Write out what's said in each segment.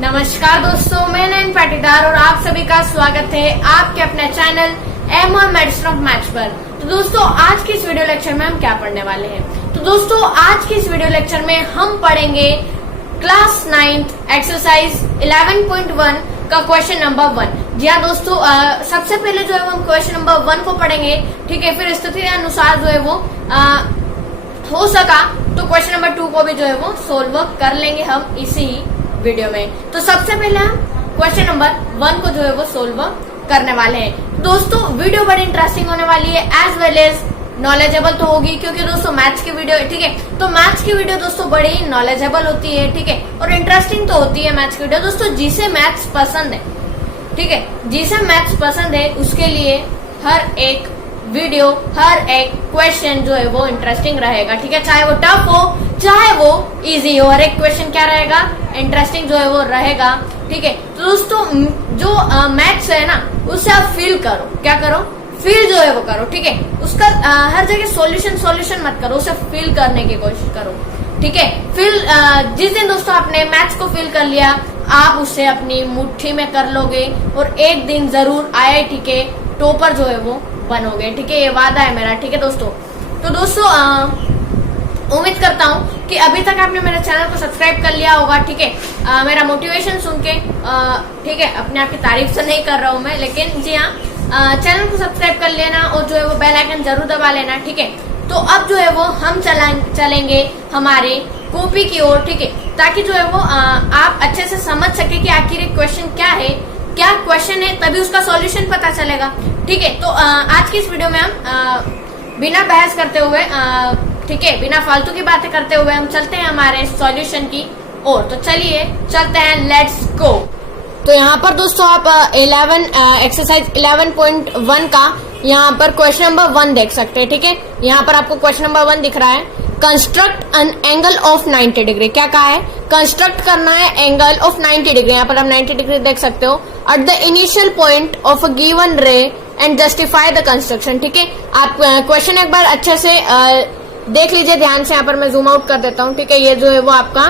नमस्कार दोस्तों, मैं नयन पाटीदार और आप सभी का स्वागत है आपके अपने channel M1 medicine of maths पर। तो दोस्तों, आज की इस वीडियो लेक्चर में हम क्या पढ़ने वाले हैं? तो दोस्तों, आज की इस वीडियो लेक्चर में हम पढ़ेंगे क्लास 9th एक्सरसाइज 11.1 का क्वेश्चन नंबर 1। जी हाँ दोस्तों, सबसे पहले जो है वो हम क्वेश्चन नंबर 1 को पढ़ेंगे, ठीक है। फिर स्थिति के अनुसार जो है वो हो सका तो क्वेश्चन नंबर 2 को भी जो है वो सोल्व कर लेंगे हम इसी वीडियो में। तो सबसे पहले हम क्वेश्चन नंबर 1 को जो है वो सोल्व करने वाले हैं। दोस्तों, वीडियो बड़ी इंटरेस्टिंग होने वाली है, एज वेल एज नॉलेजेबल तो होगी, क्योंकि दोस्तों मैथ्स की वीडियो, ठीक है। तो मैथ्स की वीडियो दोस्तों बड़ी नॉलेजेबल होती है, ठीक है, और इंटरेस्टिंग तो होती है मैथ्स की वीडियो। दोस्तों, जिसे मैथ्स पसंद है, ठीक है, जिसे मैथ्स पसंद है उसके लिए हर एक वीडियो, हर एक क्वेश्चन जो है वो इंटरेस्टिंग रहेगा, ठीक है। चाहे वो टफ हो, चाहे वो इजी हो, हर एक क्वेश्चन क्या रहेगा, इंटरेस्टिंग जो है वो रहेगा, ठीक है। तो दोस्तों, जो मैथ्स है ना, उससे आप फील करो, क्या करो, फील जो है वो करो, ठीक है। उसका हर जगह सॉल्यूशन मत करो, उसे फील करने की कोशिश करो, ठीक है। फील जिस दिन दोस्तों आपने मैथ्स को फील कर लिया, आप उसे अपनी मुट्ठी में कर लोगे और एक दिन जरूर IIT के टॉपर जो है वो बनोगे, ठीक है। ये वादा है मेरा, ठीक है दोस्तों। तो दोस्तों, उम्मीद करता हूँ कि अभी तक आपने मेरे चैनल को सब्सक्राइब कर लिया होगा, ठीक है। मेरा मोटिवेशन सुन के, ठीक है, अपने आप की तारीफ तो नहीं कर रहा हूँ मैं, लेकिन जी हाँ, चैनल को सब्सक्राइब कर लेना और जो है वो बेल आइकन जरूर दबा लेना, ठीक है। तो अब जो है वो हम चलेंगे हमारे कॉपी की ओर, ठीक है, ताकि जो है वो आप अच्छे से समझ सके कि आखिर एक क्वेश्चन क्या है, क्या क्वेश्चन है, तभी उसका सॉल्यूशन पता चलेगा, ठीक है। तो आज की इस वीडियो में हम बिना बहस करते हुए, ठीक है, बिना फालतू की बातें करते हुए हम चलते हैं हमारे सॉल्यूशन की ओर। तो चलिए चलते हैं, लेट्स गो। तो यहाँ पर दोस्तों आप एक्सरसाइज 11.1 का यहाँ पर क्वेश्चन नंबर 1 देख सकते हैं, ठीक है। यहाँ पर आपको क्वेश्चन नंबर 1 दिख रहा है, construct an angle of 90 degree. क्या कहा है? कंस्ट्रक्ट करना है एंगल ऑफ 90 डिग्री। यहाँ पर आप 90 डिग्री देख सकते हो at the initial point of a given रे एंड जस्टिफाई द कंस्ट्रक्शन, ठीक है। आप क्वेश्चन एक बार अच्छे से देख लीजिए ध्यान से। यहाँ पर मैं जूम आउट कर देता हूँ, ठीक है। ये जो है वो आपका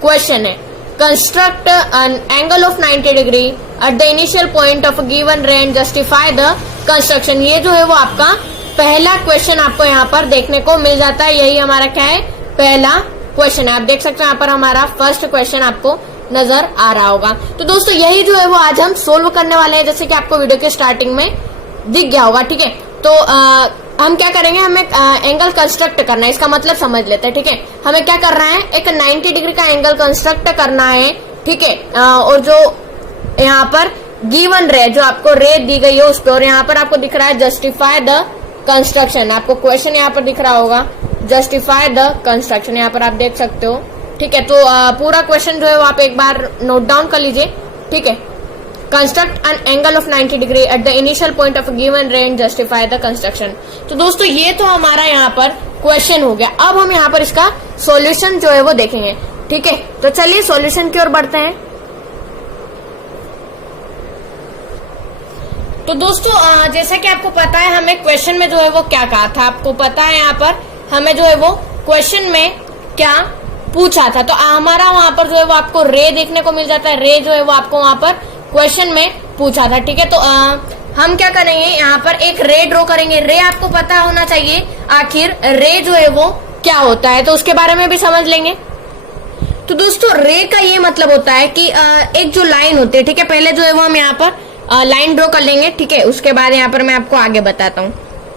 क्वेश्चन है, construct an angle of 90 degree at the initial point of given रे एंड जस्टिफाई द कंस्ट्रक्शन। ये जो है वो आपका पहला क्वेश्चन आपको यहाँ पर देखने को मिल जाता है। यही हमारा क्या है, पहला क्वेश्चन है। आप देख सकते हो यहाँ पर हमारा फर्स्ट क्वेश्चन आपको नजर आ रहा होगा। तो दोस्तों, यही जो है वो आज हम सोल्व करने वाले हैं, जैसे कि आपको वीडियो के स्टार्टिंग में दिख गया होगा, ठीक है। तो हम क्या करेंगे, हमें एंगल कंस्ट्रक्ट करना है, इसका मतलब समझ लेते हैं, ठीक है। हमें क्या करना है, एक 90 डिग्री का एंगल कंस्ट्रक्ट करना है, ठीक है। और जो यहाँ पर गिवन रे, जो आपको रे दी गई है उस पर, और यहाँ पर आपको दिख रहा है जस्टिफाई द कंस्ट्रक्शन। आपको क्वेश्चन यहाँ पर दिख रहा होगा, जस्टिफाई द कंस्ट्रक्शन, यहाँ पर आप देख सकते हो, ठीक है। तो पूरा क्वेश्चन जो है वो आप एक बार नोट डाउन कर लीजिए, ठीक है। Construct an angle of 90 degree at the initial point of given रे एंड जस्टिफाई द कंस्ट्रक्शन। तो दोस्तों, ये तो हमारा यहाँ पर क्वेश्चन हो गया। अब हम यहाँ पर इसका सॉल्यूशन जो है वो देखेंगे, ठीक है। तो चलिए सॉल्यूशन की ओर बढ़ते हैं। तो दोस्तों, जैसा कि आपको पता है, हमें क्वेश्चन में जो है वो क्या कहा था, आपको पता है यहाँ पर हमें जो है वो क्वेश्चन में क्या पूछा था। तो हमारा वहां पर जो है वो आपको रे देखने को मिल जाता है, रे जो है वो आपको वहां पर क्वेश्चन में पूछा था, ठीक है। तो हम क्या करेंगे, यहाँ पर एक रे ड्रॉ करेंगे। रे आपको पता होना चाहिए आखिर रे जो है वो क्या होता है, तो उसके बारे में भी समझ लेंगे। तो दोस्तों, रे का ये मतलब होता है कि एक जो लाइन होती है, ठीक है, पहले जो है वो हम यहाँ पर लाइन ड्रॉ कर लेंगे, ठीक है। उसके बाद यहाँ पर मैं आपको आगे बताता हूँ।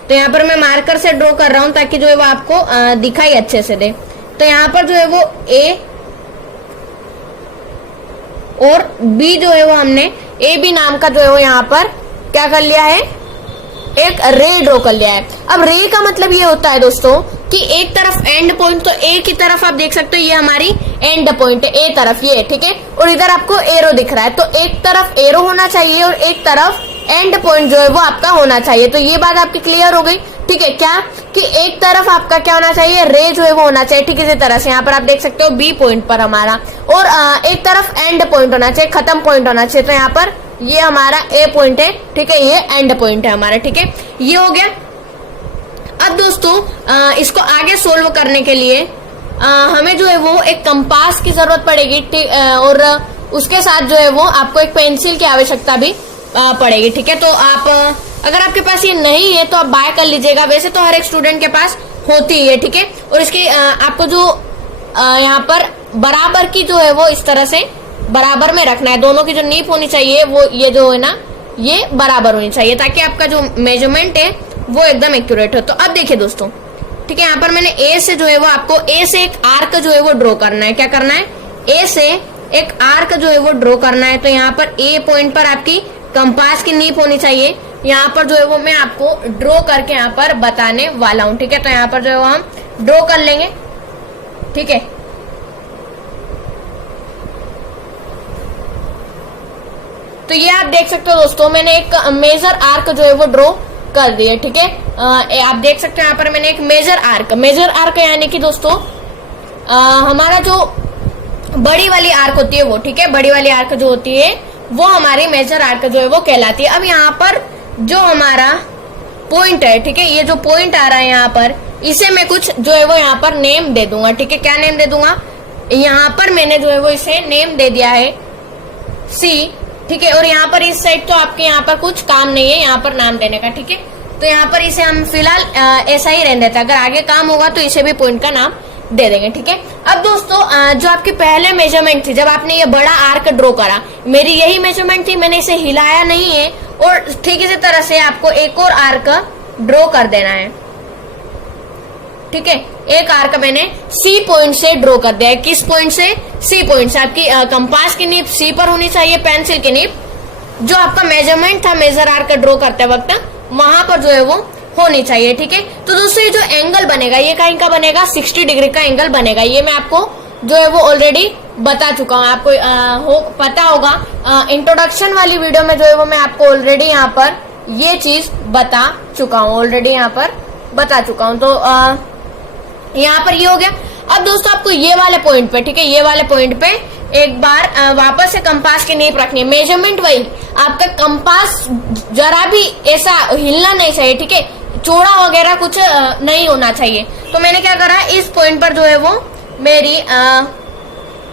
तो यहाँ पर मैं मार्कर से ड्रॉ कर रहा हूँ ताकि जो है वो आपको दिखाई अच्छे से दे। तो यहाँ पर जो है वो ए और बी जो है वो हमने ए बी नाम का जो है वो यहाँ पर क्या कर लिया है, एक रे ड्रॉ कर लिया है। अब रे का मतलब ये होता है दोस्तों कि एक तरफ एंड पॉइंट, तो ए की तरफ आप देख सकते हो ये हमारी एंड पॉइंट है, ए तरफ ये, ठीक है। और इधर आपको एरो दिख रहा है, तो एक तरफ एरो होना चाहिए और एक तरफ एंड पॉइंट जो है वो आपका होना चाहिए। तो ये बात आपकी क्लियर हो गई, ठीक है। क्या कि एक तरफ आपका क्या होना चाहिए, रे जो है वो होना चाहिए, ठीक है। इसी तरह से यहाँ पर आप देख सकते हो बी पॉइंट पर हमारा, और एक तरफ एंड पॉइंट होना चाहिए, खत्म पॉइंट होना चाहिए। तो यहाँ पर ये हमारा ए पॉइंट है, ठीक है, ये एंड पॉइंट है हमारा, ठीक है। ये हो गया। अब दोस्तों, इसको आगे सोल्व करने के लिए हमें जो है वो एक कंपास की जरूरत पड़ेगी, और उसके साथ जो है वो आपको एक पेंसिल की आवश्यकता भी पड़ेगी। ठीक है, तो आप अगर आपके पास ये नहीं है तो आप बाय कर लीजिएगा। वैसे तो हर एक स्टूडेंट के पास होती है। ठीक है, और इसकी आपको जो यहाँ पर बराबर की जो है वो इस तरह से बराबर में रखना है। दोनों की जो नीप होनी चाहिए वो ये जो है ना ये बराबर होनी चाहिए, ताकि आपका जो मेजरमेंट है वो एकदम एक्यूरेट हो। तो अब देखिए दोस्तों, ठीक है, यहाँ पर मैंने ए से जो है वो आपको ए से एक आर्क जो है वो ड्रॉ करना है। क्या करना है? ए से एक आर्क जो है वो ड्रॉ करना है। तो यहाँ पर ए पॉइंट पर आपकी कंपास की नीप होनी चाहिए। यहाँ पर जो है वो मैं आपको ड्रॉ करके यहाँ पर बताने वाला हूँ। ठीक है, तो यहाँ पर जो है वो हम ड्रॉ कर लेंगे। ठीक है, तो ये आप देख सकते हो दोस्तों, मैंने एक मेजर आर्क जो है वो ड्रॉ कर दिया। ठीक है, आप देख सकते हो यहाँ पर मैंने एक मेजर आर्क यानी कि दोस्तों हमारा जो बड़ी वाली आर्क होती है वो, ठीक है, बड़ी वाली आर्क जो होती है वो हमारी मेजर आर्क जो है वो कहलाती है। अब यहाँ पर जो हमारा पॉइंट है, ठीक है, ये जो पॉइंट आ रहा है यहाँ पर, इसे मैं कुछ जो है वो यहाँ पर नेम दे दूंगा। ठीक है, क्या नेम दे दूंगा? यहाँ पर मैंने जो है वो इसे नेम दे दिया है सी। ठीक है, और यहाँ पर इस साइड तो आपके यहाँ पर कुछ काम नहीं है यहाँ पर नाम देने का। ठीक है, तो यहाँ पर इसे हम फिलहाल ऐसा ही रहने देते हैं। अगर आगे काम होगा तो इसे भी पॉइंट का नाम दे देंगे। ठीक है, अब दोस्तों जो आपकी पहले मेजरमेंट थी, जब आपने ये बड़ा आर्क ड्रॉ करा, मेरी यही मेजरमेंट थी, मैंने इसे हिलाया नहीं है। और ठीक इसी तरह से आपको एक और आर्क ड्रॉ कर देना है। ठीक है, एक आर्क मैंने सी पॉइंट से ड्रॉ कर दिया है। किस पॉइंट से? सी पॉइंट से। आपकी कंपास की नीब सी पर होनी चाहिए, पेंसिल की नीब जो आपका मेजरमेंट था मेजर आर्क ड्रॉ करते वक्त वहां पर जो है वो होनी चाहिए। ठीक है, तो दोस्तों ये जो एंगल बनेगा ये कहीं का बनेगा? 60 डिग्री का एंगल बनेगा। ये मैं आपको जो है वो ऑलरेडी बता चुका हूँ, आपको पता होगा। इंट्रोडक्शन वाली वीडियो में जो है वो मैं आपको ऑलरेडी यहाँ पर ये चीज बता चुका हूँ, तो यहाँ पर ये हो गया। अब दोस्तों आपको ये वाले पॉइंट पे, ठीक है, ये वाले पॉइंट पे एक बार वापस से कंपास की नीब रखनी है। मेजरमेंट वही, आपका कंपास जरा भी ऐसा हिलना नहीं चाहिए। ठीक है, चौड़ा वगैरह कुछ नहीं होना चाहिए। तो मैंने क्या करा, इस पॉइंट पर जो है वो मेरी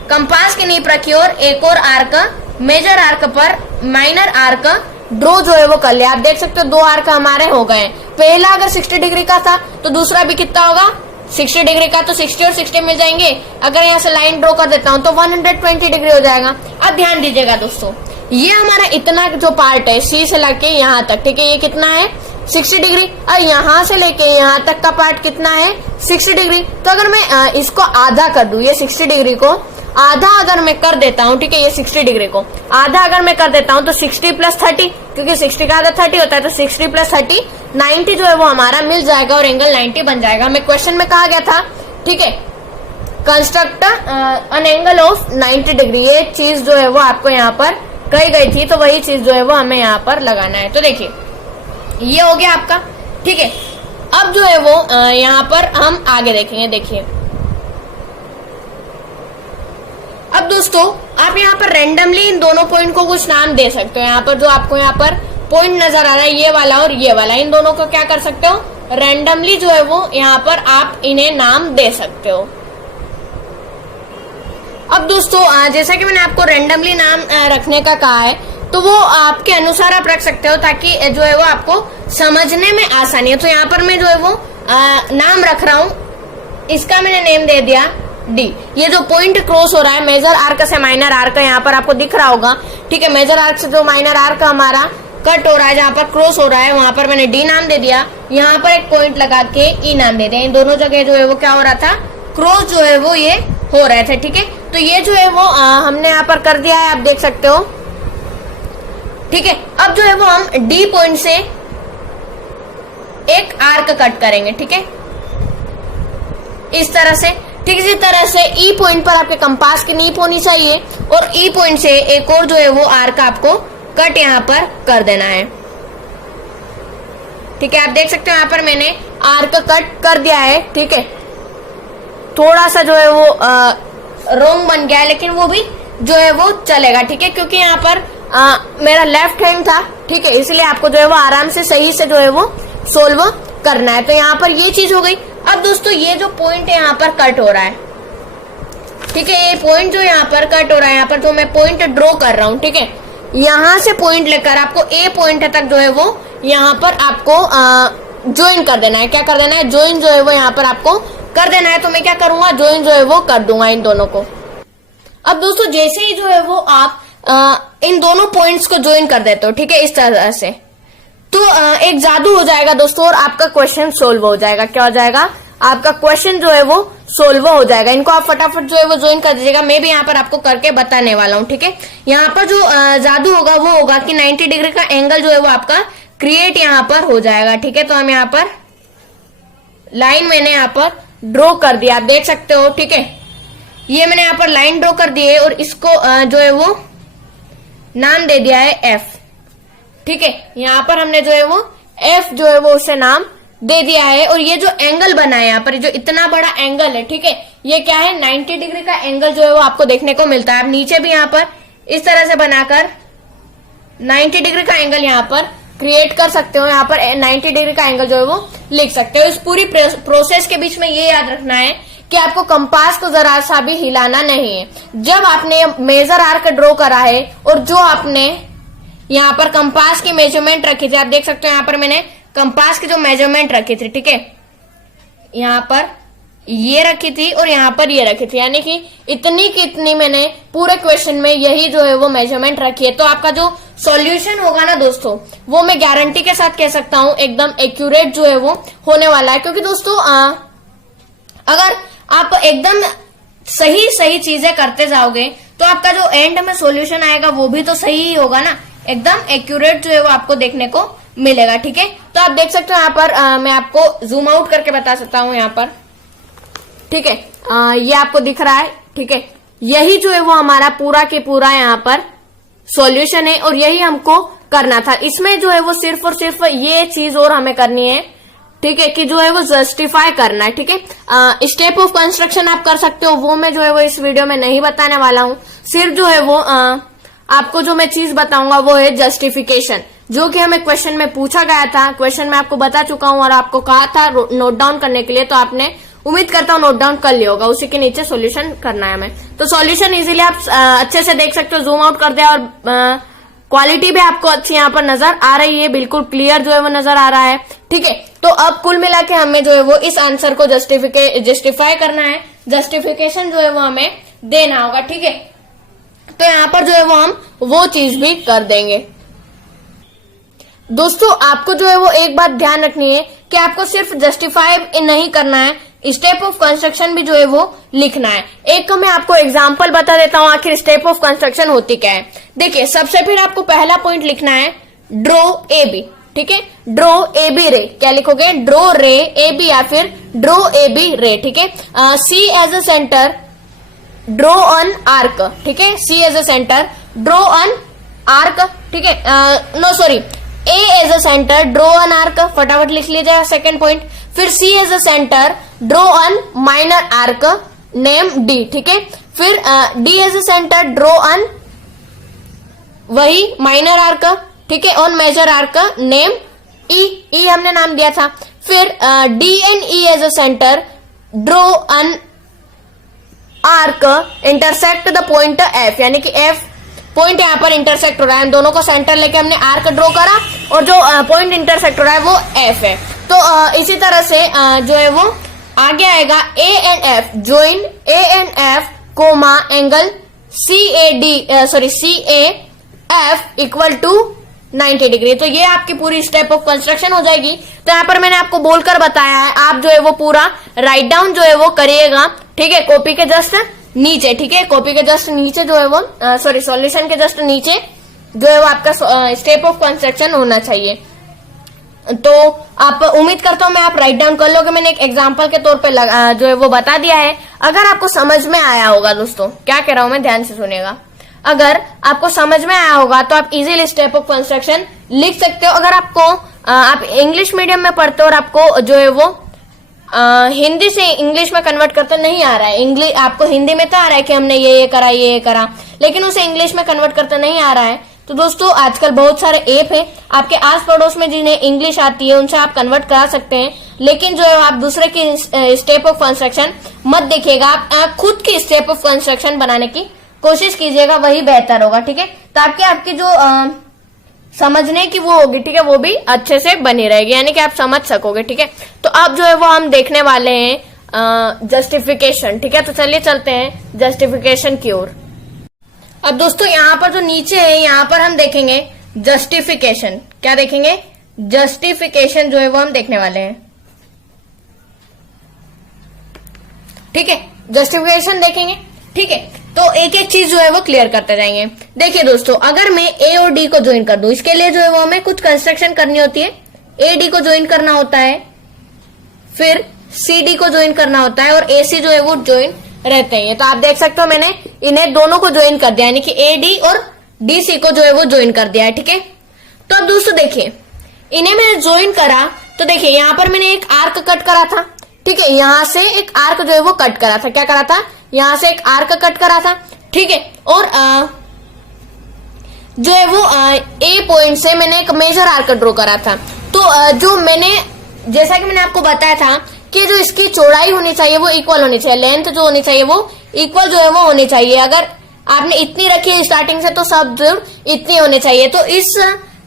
कंपास की नीब रखी और एक और आर्क मेजर आर्क पर माइनर आर्क ड्रॉ जो है वो कर लिया। आप देख सकते हो 2 आर्क हमारे हो गए। पहला अगर 60 डिग्री का था तो दूसरा भी कितना होगा? 60 डिग्री का, तो 60 और 60 मिल जाएंगे। अगर यहाँ से लाइन ड्रॉ कर देता हूँ तो 120 डिग्री हो जाएगा। अब ध्यान दीजिएगा दोस्तों, ये हमारा इतना जो पार्ट है सी से लेके यहाँ तक, ठीक है, ये कितना है? 60 डिग्री। और यहाँ से लेके यहाँ तक का पार्ट कितना है? 60 डिग्री। तो अगर मैं इसको आधा कर दूं, ये 60 डिग्री को आधा अगर मैं कर देता हूँ, ठीक है, ये 60 डिग्री को आधा अगर मैं कर देता हूँ तो 60 + 30, क्योंकि 60 का आधा 30 होता है, तो 60 + 30 90 जो है वो हमारा मिल जाएगा और एंगल 90 बन जाएगा। हमें क्वेश्चन में कहा गया था, ठीक है, construct an angle of 90 degree. ये चीज जो है वो आपको यहाँ पर कही गई थी, तो वही चीज जो है वो हमें यहाँ पर लगाना है। तो देखिए ये हो गया आपका। ठीक है, अब जो है वो यहाँ पर हम आगे देखेंगे। देखिए अब दोस्तों आप यहाँ पर रैंडमली इन दोनों पॉइंट को कुछ नाम दे सकते हो। यहाँ पर जो आपको यहाँ पर पॉइंट नजर आ रहा है, ये वाला और ये वाला, इन दोनों को क्या कर सकते हो? रैंडमली जो है वो यहाँ पर आप इन्हें नाम दे सकते हो। अब दोस्तों जैसा कि मैंने आपको रैंडमली नाम रखने का कहा है, तो वो आपके अनुसार आप रख सकते हो, ताकि जो है वो आपको समझने में आसानी है। तो यहाँ पर मैं जो है वो नाम रख रहा हूँ, इसका मैंने नेम दे दिया डी। ये जो पॉइंट क्रॉस हो रहा है मेजर आर्क से माइनर आर्क, यहाँ पर आपको दिख रहा होगा, ठीक है, मेजर आर्क से जो माइनर आर्क हमारा कट हो रहा है, जहाँ पर क्रॉस हो रहा है, वहां पर मैंने डी नाम दे दिया। यहाँ पर एक पॉइंट लगा के ई नाम दे दिया। इन दोनों जगह जो है वो क्या हो रहा था? क्रॉस जो है वो ये हो रहे थे। ठीक है, तो ये जो है वो हमने यहाँ पर कर दिया है, आप देख सकते हो। ठीक है, अब जो है वो हम डी पॉइंट से एक आर्क कट करेंगे। ठीक है, इस तरह से। ठीक इसी तरह से ई पॉइंट पर आपके कंपास की नीब होनी चाहिए और ई पॉइंट से एक और जो है वो आर्क आपको कट यहाँ पर कर देना है। ठीक है, आप देख सकते हो यहाँ पर मैंने आर्क कट कर दिया है। ठीक है, थोड़ा सा जो है वो रॉन्ग बन गया है, लेकिन वो भी जो है वो चलेगा। ठीक है, क्योंकि यहाँ पर मेरा लेफ्ट हैंड था, ठीक है, इसलिए आपको जो है वो आराम से सही से जो है वो सोल्व करना है। तो यहाँ पर ये चीज हो गई। अब दोस्तों ये जो पॉइंट है यहाँ पर कट हो रहा है, ठीक है। ये पॉइंट जो यहाँ पर कट हो रहा है, यहाँ पर जो मैं पॉइंट ड्रॉ कर रहा हूँ, ठीक है, यहाँ से पॉइंट लेकर आपको ए पॉइंट तक जो है वो यहाँ पर आपको ज्वाइन कर देना है। क्या कर देना है? ज्वाइन जो है वो यहाँ पर आपको कर देना है। तो मैं क्या करूंगा, ज्वाइन जो है वो कर दूंगा इन दोनों को। अब दोस्तों जैसे ही जो है वो आप इन दोनों पॉइंट्स को ज्वाइन कर देते हो, ठीक है, इस तरह से, तो एक जादू हो जाएगा दोस्तों और आपका क्वेश्चन सोल्व हो जाएगा। क्या हो जाएगा? आपका क्वेश्चन जो है वो सोल्व हो जाएगा। इनको आप फटाफट जो है वो ज्वाइन कर दीजिएगा। मैं भी यहाँ पर आपको करके बताने वाला हूँ, ठीक है। यहाँ पर जो जादू होगा वो होगा कि 90 डिग्री का एंगल जो है वो आपका क्रिएट यहाँ पर हो जाएगा, ठीक है। तो हम यहाँ पर लाइन मैंने यहाँ पर ड्रॉ कर दिया, आप देख सकते हो, ठीक है। ये मैंने यहाँ पर लाइन ड्रॉ कर दी है और इसको जो है वो नाम दे दिया है एफ, ठीक है। यहाँ पर हमने जो है वो एफ जो है वो उसे नाम दे दिया है। और ये जो एंगल बना है यहाँ पर, जो इतना बड़ा एंगल है, ठीक है, ये क्या है? 90 डिग्री का एंगल जो है वो आपको देखने को मिलता है। आप नीचे भी यहाँ पर इस तरह से बनाकर 90 डिग्री का एंगल यहाँ पर क्रिएट कर सकते हो। यहाँ पर 90 डिग्री का एंगल जो है वो लिख सकते हो। इस पूरी प्रोसेस के बीच में ये याद रखना है कि आपको कंपास को जरा सा भी हिलाना नहीं है। जब आपने मेजर आर्क ड्रॉ करा है और जो आपने यहाँ पर कंपास की मेजरमेंट रखी थी, आप देख सकते हो यहाँ पर मैंने कंपास की जो मेजरमेंट रखी थी, ठीक है, यहाँ पर ये रखी थी और यहाँ पर ये रखी थी, यानी कि इतनी की इतनी मैंने पूरे क्वेश्चन में यही जो है वो मेजरमेंट रखी है। तो आपका जो सॉल्यूशन होगा ना दोस्तों, वो मैं गारंटी के साथ कह सकता हूँ एकदम एक्यूरेट जो है वो होने वाला है। क्योंकि दोस्तों अगर आप एकदम सही सही चीजें करते जाओगे तो आपका जो एंड में सॉल्यूशन आएगा वो भी तो सही ही होगा ना, एकदम एक्यूरेट जो है वो आपको देखने को मिलेगा, ठीक है। तो आप देख सकते हो यहाँ पर मैं आपको जूम आउट करके बता सकता हूँ यहाँ पर, ठीक है, ये आपको दिख रहा है, ठीक है। यही जो है वो हमारा पूरा के पूरा यहाँ पर सॉल्यूशन है और यही हमको करना था। इसमें जो है वो सिर्फ और सिर्फ ये चीज और हमें करनी है, ठीक है, कि जो है वो जस्टिफाई करना है, ठीक है। स्टेप ऑफ कंस्ट्रक्शन आप कर सकते हो, वो मैं जो है वो इस वीडियो में नहीं बताने वाला हूँ। सिर्फ जो है वो आपको जो मैं चीज बताऊंगा वो है जस्टिफिकेशन, जो कि हमें क्वेश्चन में पूछा गया था। क्वेश्चन में आपको बता चुका हूं और आपको कहा था नोट डाउन करने के लिए, तो आपने उम्मीद करता हूं नोट डाउन कर लिया होगा। उसी के नीचे सॉल्यूशन करना है हमें। तो सॉल्यूशन इजीली आप अच्छे से देख सकते हो, जूम आउट कर दिया और क्वालिटी भी आपको अच्छी यहाँ पर नजर आ रही है, बिल्कुल क्लियर जो है वो नजर आ रहा है, ठीक है। तो अब कुल मिला के हमें जो है वो इस आंसर को जस्टिफाई करना है, जस्टिफिकेशन जो है वो हमें देना होगा, ठीक है। तो यहाँ पर जो है वो हम वो चीज भी कर देंगे। दोस्तों आपको जो है वो एक बात ध्यान रखनी है कि आपको सिर्फ जस्टिफाई नहीं करना है, स्टेप ऑफ कंस्ट्रक्शन भी जो है वो लिखना है। एक को मैं आपको एग्जांपल बता देता हूं आखिर स्टेप ऑफ कंस्ट्रक्शन होती क्या है। देखिए सबसे फिर आपको पहला पॉइंट लिखना है ड्रॉ ए बी, ठीक है, ड्रॉ ए बी रे। क्या लिखोगे? ड्रॉ रे ए बी या फिर ड्रॉ ए बी रे, ठीक है। C as a centre draw on arc, ठीक है, C as a centre draw on arc, ठीक है, no sorry, A as a centre draw on arc, फटाफट लिख लीजिएगा सेकेंड पॉइंट। फिर C as a centre draw on minor arc name D, ठीक है। फिर D as a centre draw on वही माइनर आर्क, ठीक है, on major arc name E, E हमने नाम दिया था। फिर D and E as a centre draw on arc intersect the point F, यानी कि एफ पॉइंट यहाँ पर इंटरसेक्ट हो रहा है, दोनों को सेंटर लेके हमने आर्क ड्रॉ करा और जो पॉइंट इंटरसेक्ट हो रहा है वो एफ है। तो इसी तरह से जो है वो आगे आएगा A and F, join A and F comma angle C A D sorry C A F equal to 90 degree. तो ये आपकी पूरी स्टेप ऑफ कंस्ट्रक्शन हो जाएगी। तो यहाँ पर मैंने आपको बोलकर बताया है, आप जो है वो पूरा राइट डाउन जो है वो करिएगा, ठीक है, कॉपी के जस्ट नीचे, ठीक है, कॉपी के जस्ट नीचे जो है वो सॉरी सॉल्यूशन के जस्ट नीचे जो है वो आपका स्टेप ऑफ कंस्ट्रक्शन होना चाहिए। तो आप उम्मीद करता हूं मैं आप राइट डाउन कर लोगे। मैंने एक एग्जांपल के तौर पे जो है वो बता दिया है। अगर आपको समझ में आया होगा दोस्तों, क्या कह रहा हूं मैं, ध्यान से सुनिएगा, अगर आपको समझ में आया होगा तो आप इजीली स्टेप ऑफ कंस्ट्रक्शन लिख सकते हो। अगर आपको आप इंग्लिश मीडियम में पढ़ते हो और आपको जो है वो हिंदी से इंग्लिश में कन्वर्ट करते नहीं आ रहा है, इंग्लिश आपको हिंदी में तो आ रहा है कि हमने ये करा ये करा, लेकिन उसे इंग्लिश में कन्वर्ट करते नहीं आ रहा है, तो दोस्तों आजकल बहुत सारे ऐप है आपके आस पड़ोस में जिन्हें इंग्लिश आती है उनसे आप कन्वर्ट करा सकते हैं, लेकिन जो है आप दूसरे की स्टेप ऑफ कंस्ट्रक्शन मत देखिएगा, आप खुद की स्टेप ऑफ कंस्ट्रक्शन बनाने की कोशिश कीजिएगा, वही बेहतर होगा। ठीक है, ताकि आपकी जो समझने की वो होगी, ठीक है, वो भी अच्छे से बनी रहेगी, यानी कि आप समझ सकोगे। ठीक है, तो अब जो है वो हम देखने वाले हैं जस्टिफिकेशन। ठीक है, तो चलिए चलते हैं जस्टिफिकेशन की ओर। अब दोस्तों यहाँ पर जो नीचे है यहाँ पर हम देखेंगे जस्टिफिकेशन। क्या देखेंगे? जस्टिफिकेशन जो है वो हम देखने वाले हैं। ठीक है, जस्टिफिकेशन देखेंगे। ठीक है, तो एक एक चीज जो है वो क्लियर करते जाएंगे। देखिए दोस्तों, अगर मैं ए और डी को ज्वाइन कर दूं, इसके लिए जो है वो हमें कुछ कंस्ट्रक्शन करनी होती है। ए डी को ज्वाइन करना होता है, फिर सी डी को ज्वाइन करना होता है, और ए सी जो है वो ज्वाइन रहते हैं। तो आप देख सकते हो मैंने इन्हें दोनों को ज्वाइन कर दिया, यानी कि ए डी और डी सी को जो है वो ज्वाइन कर दिया है। ठीक है, तो अब दोस्तों देखिए, इन्हें मैंने ज्वाइन करा तो देखिए यहाँ पर मैंने एक आर्क कट करा था। ठीक है, यहां से एक आर्क जो है वो कट करा था। क्या करा था? यहां से एक आर्क कट करा था। ठीक है, और जो है वो ए पॉइंट से मैंने एक मेजर आर्क ड्रॉ करा था। तो जो मैंने, जैसा कि मैंने आपको बताया था कि जो इसकी चौड़ाई होनी चाहिए वो इक्वल होनी चाहिए, लेंथ जो होनी चाहिए वो इक्वल जो है वो होनी चाहिए। अगर आपने इतनी रखी है स्टार्टिंग से तो सब जरूर इतनी होनी चाहिए। तो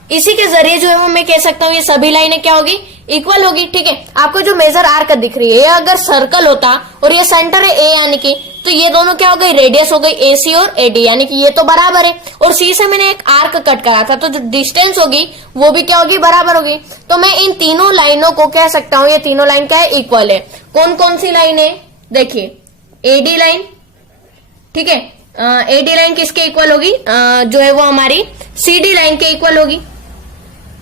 इसी के जरिए जो है वो मैं कह सकता हूँ ये सभी लाइनें क्या होगी? इक्वल होगी। ठीक है, आपको जो मेजर आर्क दिख रही है, ये अगर सर्कल होता और ये सेंटर है ए, यानी कि तो ये दोनों क्या हो गई? रेडियस हो गई ए सी और ए डी, यानी कि ये तो बराबर है। और सी से मैंने एक आर्क कट करा था, तो जो डिस्टेंस होगी वो भी क्या होगी? बराबर होगी। तो मैं इन तीनों लाइनों को कह सकता हूँ ये तीनों लाइन क्या है? इक्वल है। कौन कौन सी लाइन है? देखिए, ए डी लाइन। ठीक है, ए डी लाइन किसके इक्वल होगी? जो है वो हमारी सी डी लाइन के इक्वल होगी।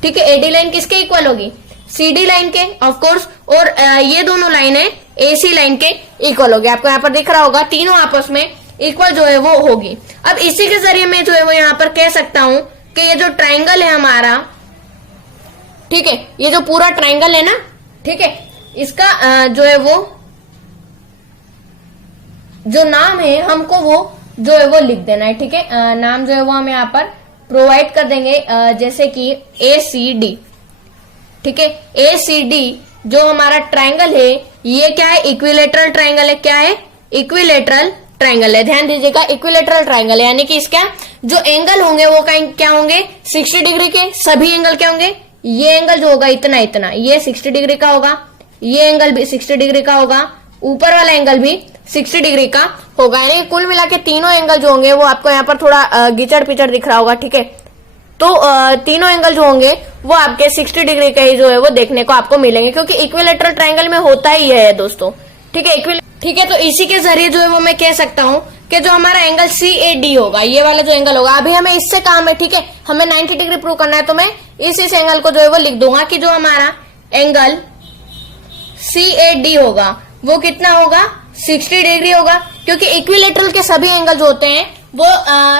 ठीक है, ए डी लाइन किसके इक्वल होगी? सी डी लाइन के, ऑफ कोर्स। और ये दोनों लाइनें ए सी लाइन के इक्वल होगी। आपको यहाँ पर दिख रहा होगा, तीनों आपस में इक्वल जो है वो होगी। अब इसी के जरिए मैं जो है वो यहाँ पर कह सकता हूं कि ये जो ट्राइंगल है हमारा, ठीक है, ये जो पूरा ट्राइंगल है ना, ठीक है, इसका जो है वो जो नाम है हमको वो जो है वो लिख देना है। ठीक है, नाम जो है वो हम यहाँ पर प्रोवाइड कर देंगे, जैसे कि ए सी डी। ठीक है, ए सी डी जो हमारा ट्राइंगल है ये क्या है? इक्विलेटरल ट्राइंगल है। क्या है? इक्विलेटरल ट्राइंगल है। ध्यान दीजिएगा, इक्विलेटरल ट्राइंगल है, यानी कि इसका जो एंगल होंगे वो क्या होंगे? 60 डिग्री के। सभी एंगल क्या होंगे? ये एंगल जो होगा इतना इतना, ये 60 डिग्री का होगा, ये एंगल भी 60 डिग्री का होगा, ऊपर वाला एंगल भी 60 डिग्री का होगा। यानी कुल मिला के तीनों एंगल जो होंगे वो आपको यहाँ पर थोड़ा गिचड़ पिचड़ दिख रहा होगा। ठीक है, तो तीनों एंगल जो होंगे वो आपके 60 डिग्री के ही जो है वो देखने को आपको मिलेंगे, क्योंकि इक्विलेटरल ट्राइंगल में होता ही है दोस्तों। ठीक है, ठीक है, तो इसी के जरिए जो है वो मैं कह सकता हूँ कि जो हमारा एंगल सी ए डी होगा, ये वाला जो एंगल होगा, अभी हमें इससे काम है। ठीक है, हमें 90 डिग्री प्रूव करना है, तो मैं इस एंगल को जो है वो लिख दूंगा कि जो हमारा एंगल सी ए डी होगा वो कितना होगा? 60 डिग्री होगा, क्योंकि इक्विलेटरल के सभी एंगल जो होते हैं वो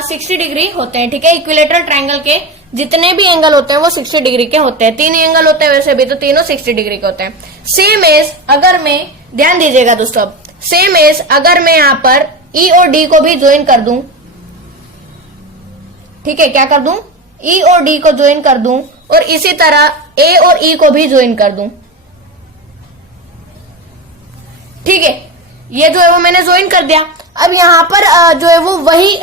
60 डिग्री होते हैं। ठीक है, इक्विलेटरल ट्राइंगल के जितने भी एंगल होते हैं वो 60 डिग्री के होते हैं। 3 एंगल होते हैं वैसे भी, तो तीनों 60 डिग्री के होते हैं। सेम एज अगर मैं, ध्यान दीजिएगा दोस्तों, अब सेम एज अगर मैं यहाँ पर ई और डी को भी ज्वाइन कर दूं, ठीक है, क्या कर दूं? ई और डी को ज्वाइन कर दूं, और इसी तरह ए और ई को भी ज्वाइन कर दूं। ठीक है, ये जो है वो मैंने ज्वाइन कर दिया। अब यहाँ पर जो है वो वही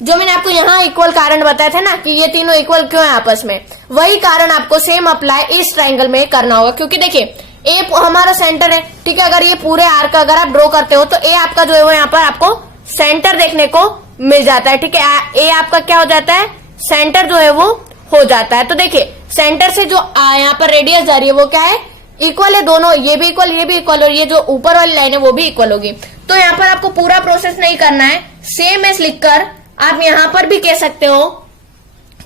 जो मैंने आपको यहाँ इक्वल कारण बताया था ना कि ये तीनों इक्वल क्यों है आपस में, वही कारण आपको सेम अप्लाई इस ट्राइंगल में करना होगा। क्योंकि देखिए, ए हमारा सेंटर है। ठीक है, अगर ये पूरे आर्क अगर आप ड्रॉ करते हो तो ए आपका जो है वो यहाँ पर आपको सेंटर देखने को मिल जाता है। ठीक है, ए आपका क्या हो जाता है? सेंटर जो है वो हो जाता है। तो देखिए, सेंटर से जो यहाँ पर रेडियस जा रही है वो क्या है? इक्वल है दोनों, ये भी इक्वल, ये भी इक्वल, और ये जो ऊपर वाली लाइन है वो भी इक्वल होगी। तो यहाँ पर आपको पूरा प्रोसेस नहीं करना है, सेम एज लिखकर आप यहाँ पर भी कह सकते हो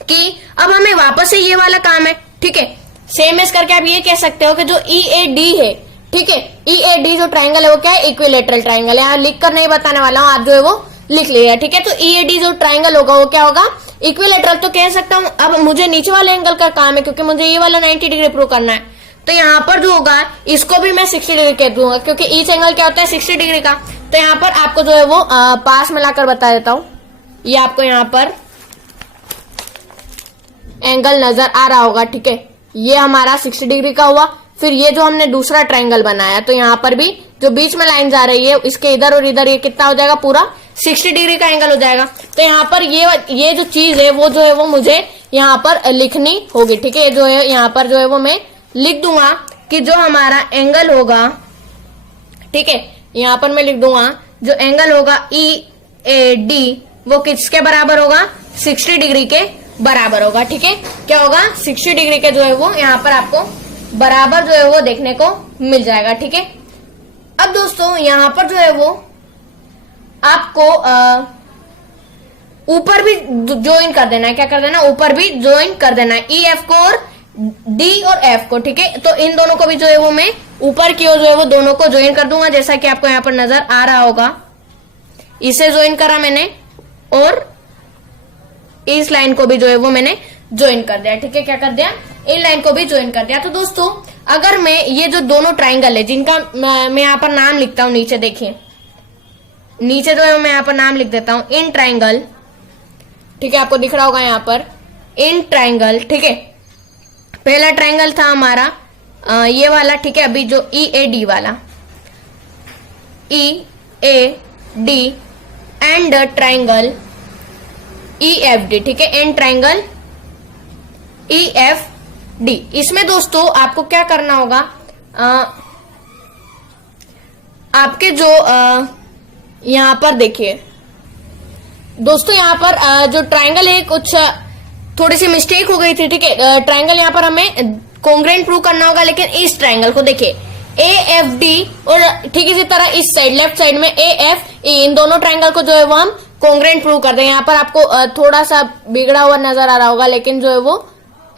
कि अब हमें वापस से ये वाला काम है। ठीक है, सेम एज करके आप ये कह सकते हो कि जो ई ए डी है, ठीक है, ई ए डी जो ट्राइंगल है वो क्या है? इक्विलेटरल ट्राइंगल है। यहाँ लिख कर नहीं बताने वाला हूँ, आप जो है वो लिख लीजिए। ठीक है, तो ई ए डी जो ट्राइंगल होगा वो क्या होगा? इक्विलेटरल। तो कह सकता हूँ अब मुझे नीचे वाले एंगल का काम है, क्योंकि मुझे ये वाला 90 डिग्री प्रूव करना है। तो यहाँ पर जो होगा इसको भी मैं 60 डिग्री कह दूंगा, क्योंकि ईच एंगल क्या होता है? 60 डिग्री का। तो यहाँ पर आपको जो है वो पास मिलाकर बता देता हूँ। ये आपको यहाँ पर एंगल नजर आ रहा होगा, ठीक है। ये हमारा 60 डिग्री का हुआ। फिर ये जो हमने दूसरा ट्राइंगल बनाया, तो यहाँ पर भी जो बीच में लाइन आ रही है इसके इधर और इधर ये कितना हो जाएगा, पूरा 60 डिग्री का एंगल हो जाएगा। तो यहाँ पर ये जो चीज है वो जो है वो मुझे यहाँ पर लिखनी होगी, ठीक है। जो है यहाँ पर जो है वो मैं लिख दूंगा कि जो हमारा एंगल होगा, ठीक है, यहाँ पर मैं लिख दूंगा जो एंगल होगा EAD वो किसके बराबर होगा, 60 डिग्री के बराबर होगा, ठीक है। क्या होगा, 60 डिग्री के जो है वो यहाँ पर आपको बराबर जो है वो देखने को मिल जाएगा, ठीक है। अब दोस्तों यहाँ पर जो है वो आपको ऊपर भी ज्वाइन कर देना है। क्या कर देना, ऊपर भी ज्वाइन कर देना है, EF को और D और F को, ठीक है। तो इन दोनों को भी जो है वो मैं ऊपर की ओर जो है वो दोनों को ज्वाइन कर दूंगा, जैसा कि आपको यहाँ पर नजर आ रहा होगा। इसे ज्वाइन करा मैंने और इस लाइन को भी जो है वो मैंने ज्वाइन कर दिया, ठीक है। क्या कर दिया, इन लाइन को भी ज्वाइन कर दिया। तो दोस्तों अगर मैं ये जो दोनों ट्राइंगल है जिनका मैं यहाँ पर नाम लिखता हूं, नीचे देखिए, नीचे जो है मैं यहाँ पर नाम लिख देता हूं इन ट्राइंगल, ठीक है। आपको दिख रहा होगा यहाँ पर इन ट्राइंगल, ठीक है। पहला ट्राइंगल था हमारा ये वाला, ठीक है। अभी जो EAD वाला, EAD एंड ट्राइंगल EFD, ठीक है, एंड ट्राइंगल EFD। इसमें दोस्तों आपको क्या करना होगा, आपके जो यहाँ पर देखिए दोस्तों, यहाँ पर जो ट्राइंगल है कुछ थोड़ी सी मिस्टेक हो गई थी, ठीक है। ट्राइंगल यहाँ पर हमें कॉन्ग्रुएंट प्रूव करना होगा, लेकिन इस ट्राइंगल को देखिए AFD और ठीक इसी तरह इस साइड लेफ्ट साइड में AFE, इन दोनों ट्राइंगल को जो है वो हम कॉन्ग्रुएंट प्रूव कर दें। यहाँ पर आपको थोड़ा सा बिगड़ा हुआ नजर आ रहा होगा, लेकिन जो है वो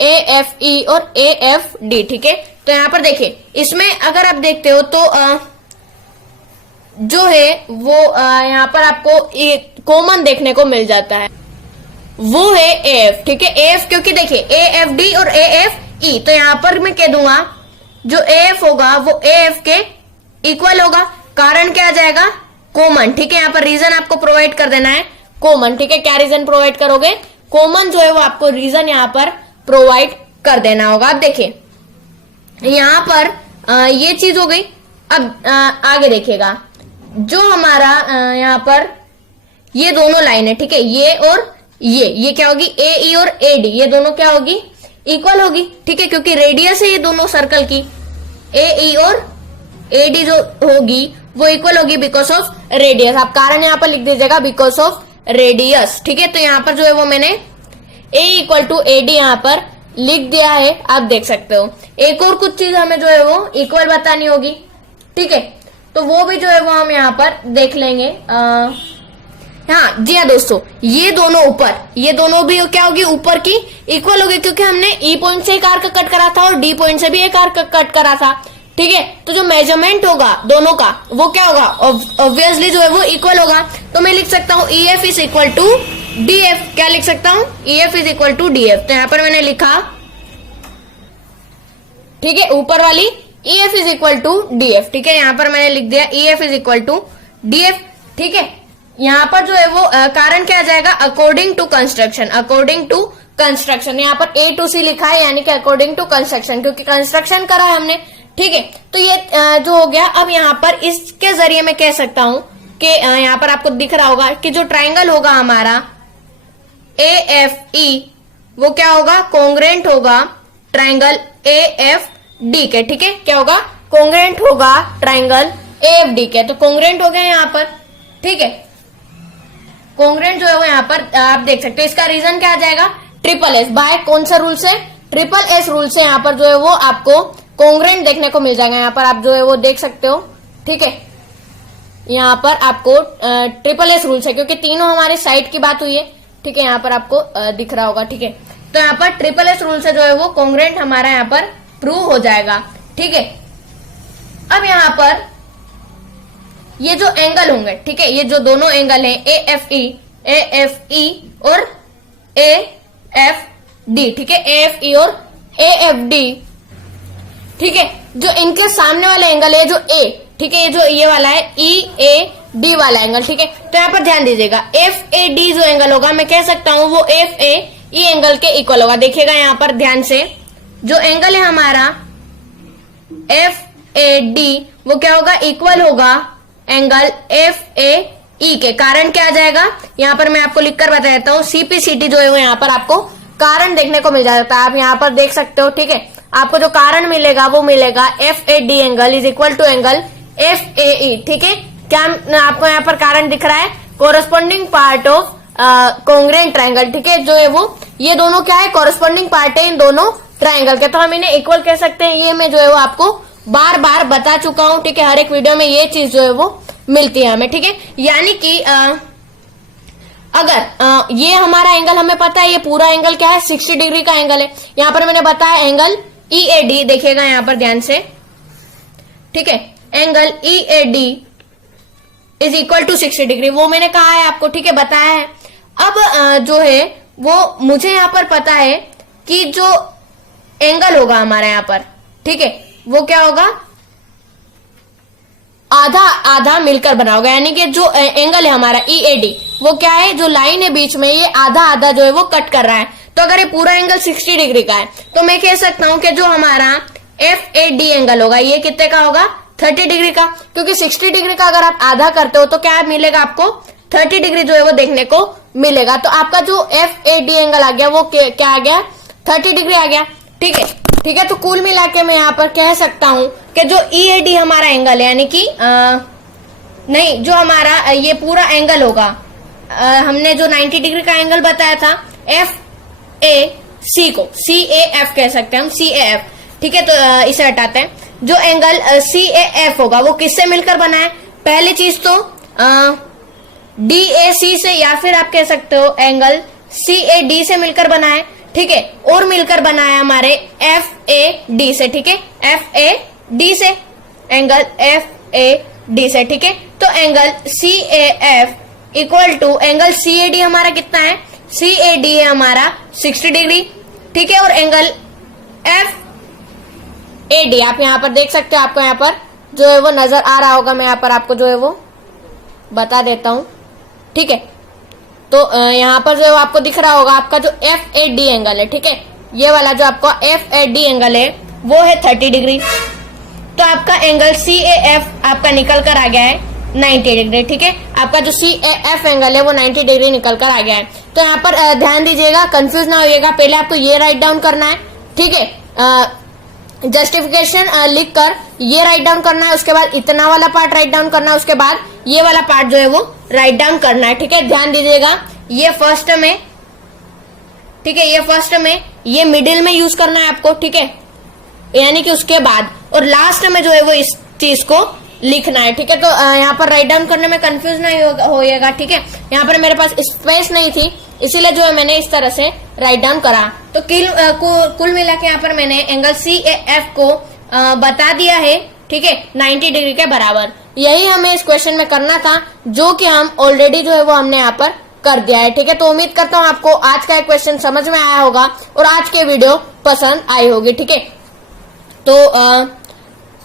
AFE और AFD, ठीक है। तो यहाँ पर देखिए, इसमें अगर आप देखते हो तो जो है वो यहाँ पर आपको कॉमन देखने को मिल जाता है, वो है AF, ठीक है। AF क्योंकि देखिए AFD और AFE, तो यहाँ पर मैं कह दूंगा जो AF होगा वो AF के इक्वल होगा। कारण क्या आ जाएगा, कॉमन, ठीक है। यहाँ पर रीजन आपको प्रोवाइड कर देना है कॉमन, ठीक है। क्या रीजन प्रोवाइड करोगे, कॉमन जो है वो आपको रीजन यहाँ पर प्रोवाइड कर देना होगा। अब देखिए यहाँ पर ये चीज हो गई। अब आगे देखिएगा, जो हमारा यहाँ पर ये दोनों लाइन है, ठीक है, ये और ये क्या होगी, AE और AD, ये दोनों क्या होगी, इक्वल होगी, ठीक है। क्योंकि रेडियस है ये दोनों सर्कल की, AE और AD जो होगी वो इक्वल होगी बिकॉज ऑफ रेडियस। आप कारण यहाँ पर लिख दीजिएगा बिकॉज ऑफ रेडियस, ठीक है। तो यहाँ पर जो है वो मैंने A इक्वल टू AD यहाँ पर लिख दिया है, आप देख सकते हो। एक और कुछ चीज हमें जो है वो इक्वल बतानी होगी, ठीक है। तो वो भी जो है वो हम यहाँ पर देख लेंगे। हाँ जी हाँ दोस्तों, ये दोनों ऊपर, ये दोनों भी क्या होगी, ऊपर की इक्वल होगी, क्योंकि हमने E पॉइंट से एक आर्क कट करा था और D पॉइंट से भी एक आर्क कट करा था, ठीक है। तो जो मेजरमेंट होगा दोनों का वो क्या होगा, ऑब्वियसली जो है वो इक्वल होगा। तो मैं लिख सकता हूँ EF is equal to DF। क्या लिख सकता हूँ, EF is equal to DF। तो यहाँ पर मैंने लिखा, ठीक है, ऊपर वाली EF is equal to DF, ठीक है। यहाँ पर मैंने लिख दिया EF is equal to DF, ठीक है। यहाँ पर जो है वो कारण क्या आ जाएगा, according to construction, according to construction. यहाँ पर A to C लिखा है, यानी कि अकॉर्डिंग टू कंस्ट्रक्शन, क्योंकि कंस्ट्रक्शन करा है हमने, ठीक है। तो ये जो हो गया। अब यहाँ पर इसके जरिए मैं कह सकता हूं कि यहाँ पर आपको दिख रहा होगा कि जो ट्राइंगल होगा हमारा AFE वो क्या होगा, कॉन्ग्रुएंट होगा ट्राइंगल AFD के, ठीक है। क्या होगा, कॉन्ग्रुएंट होगा ट्राइंगल AFD के। तो कॉन्ग्रुएंट हो गया यहाँ पर, ठीक है। कॉन्ग्रुएंट जो है वो यहाँ पर आप देख सकते हो। इसका रीजन क्या आ जाएगा, ट्रिपल एस, बाय कौन सा रूल से, ट्रिपल एस रूल से यहाँ पर जो है वो आपको कॉन्ग्रुएंट देखने को मिल जाएगा। यहाँ पर आप जो है वो देख सकते हो, ठीक है। यहाँ पर आपको ट्रिपल एस रूल से, क्योंकि तीनों हमारे साइड की बात हुई है, ठीक है। यहाँ पर आपको दिख रहा होगा, ठीक है। तो यहाँ पर ट्रिपल एस रूल से जो है वो कॉन्ग्रुएंट हमारा यहाँ पर प्रूव हो जाएगा, ठीक है। अब यहाँ पर ये जो एंगल होंगे, ठीक है, ये जो दोनों एंगल हैं AFE और AFD, ठीक है, AFE और AFD, ठीक है। जो इनके सामने वाला एंगल है जो A, ठीक है, ये जो ये वाला है EAD वाला एंगल, ठीक है। तो यहाँ पर ध्यान दीजिएगा, FAD जो एंगल होगा मैं कह सकता हूं वो FA ई एंगल के इक्वल होगा। देखिएगा यहाँ पर ध्यान से, जो एंगल है हमारा FAD वो क्या होगा, इक्वल होगा एंगल FAE के। कारण क्या आ जाएगा, यहाँ पर मैं आपको लिखकर बता देता हूँ। CPCT जो है वो यहाँ पर आपको कारण देखने को मिल जाता है, आप यहाँ पर देख सकते हो। ठीक है, आपको जो कारण मिलेगा वो मिलेगा FAD angle is equal to angle FAE। ठीक है, क्या आपको यहाँ पर कारण दिख रहा है, corresponding part of congruent triangle. ठीक है, जो है वो ये दोनों क्या है, कोरस्पॉन्डिंग पार्ट है इन दोनों ट्रायंगल के, तो हम इन्हें इक्वल कह सकते हैं। ये मैं जो है वो आपको बार बार बता चुका हूं। ठीक है, हर एक वीडियो में ये चीज जो है वो मिलती है हमें। ठीक है, यानी कि अगर ये हमारा एंगल हमें पता है, ये पूरा एंगल क्या है, 60 डिग्री का एंगल है। यहां पर मैंने बताया एंगल EAD, देखिएगा यहां पर ध्यान से। ठीक है, angle EAD is equal to 60 degree, वो मैंने कहा है आपको। ठीक है, बताया है। अब जो है वो मुझे यहां पर पता है कि जो एंगल होगा हमारा यहां पर, ठीक है, वो क्या होगा, आधा आधा मिलकर बना होगा। यानी कि जो एंगल है हमारा EAD वो क्या है, जो लाइन है बीच में, ये आधा आधा जो है वो कट कर रहा है। तो अगर ये पूरा एंगल 60 डिग्री का है तो मैं कह सकता हूं कि जो हमारा FAD एंगल होगा ये कितने का होगा, 30 डिग्री का। क्योंकि 60 डिग्री का अगर आप आधा करते हो तो क्या मिलेगा आपको, 30 डिग्री जो है वो देखने को मिलेगा। तो आपका जो FAD एंगल आ गया वो क्या आ गया, 30 डिग्री आ गया। ठीक है, ठीक है, तो कुल मिला के मैं यहाँ पर कह सकता हूं कि जो EAD हमारा एंगल है, यानी कि नहीं, जो हमारा ये पूरा एंगल होगा, हमने जो 90 डिग्री का एंगल बताया था FAC को CAF कह सकते हैं हम, CAF। ठीक है, तो इसे हटाते हैं। जो एंगल CAF होगा वो किससे मिलकर बना है, पहली चीज तो DAC से, या फिर आप कह सकते हो एंगल CAD से मिलकर बना है। ठीक है, और मिलकर बना है हमारे FAD से। ठीक है, FAD से, एंगल FAD से। ठीक है, तो angle CAF equal to angle CAD हमारा कितना है, CAD है हमारा 60 डिग्री। ठीक है, और एंगल FAD आप यहाँ पर देख सकते हो, आपको यहाँ पर जो है वो नजर आ रहा होगा, मैं यहाँ पर आपको जो है वो बता देता हूं। ठीक है, तो यहाँ पर जो आपको दिख रहा होगा आपका जो FAD एंगल है, ठीक है, ये वाला जो आपका FAD एंगल है वो है 30 डिग्री। तो आपका एंगल CAF आपका निकल कर आ गया है 90 डिग्री। ठीक है, आपका जो CAF एंगल है वो 90 डिग्री निकल कर आ गया है। तो यहाँ पर ध्यान दीजिएगा, कंफ्यूज ना होइएगा, पहले आपको ये राइट डाउन करना है। ठीक है, जस्टिफिकेशन लिखकर ये राइट डाउन करना है, उसके बाद इतना वाला पार्ट राइट डाउन करना है, उसके बाद ये वाला पार्ट जो है वो राइट डाउन करना है। ठीक है, ध्यान दीजिएगा, ये फर्स्ट में, ठीक है, ये फर्स्ट में, ये मिडिल में यूज करना है आपको। ठीक है, यानी कि उसके बाद, और लास्ट में जो है वो इस चीज को लिखना है। ठीक है, तो यहाँ पर राइट डाउन करने में कंफ्यूज नहीं होइएगा। ठीक है, यहाँ पर मेरे पास स्पेस नहीं थी, इसीलिए जो है मैंने इस तरह से राइट डाउन करा। तो कुल मिला के यहाँ पर मैंने एंगल CAF को बता दिया है। ठीक है, 90 डिग्री के बराबर। यही हमें इस क्वेश्चन में करना था, जो कि हम ऑलरेडी जो है वो हमने यहाँ पर कर दिया है। ठीक है, तो उम्मीद करता हूँ आपको आज का क्वेश्चन समझ में आया होगा और आज के वीडियो पसंद आई होगी। ठीक है, तो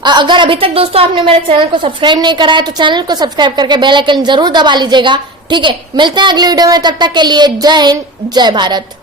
अगर अभी तक दोस्तों आपने मेरे चैनल को सब्सक्राइब नहीं करा है तो चैनल को सब्सक्राइब करके बेल आइकन जरूर दबा लीजिएगा। ठीक है, मिलते हैं अगले वीडियो में, तब तक के लिए जय हिंद, जय भारत।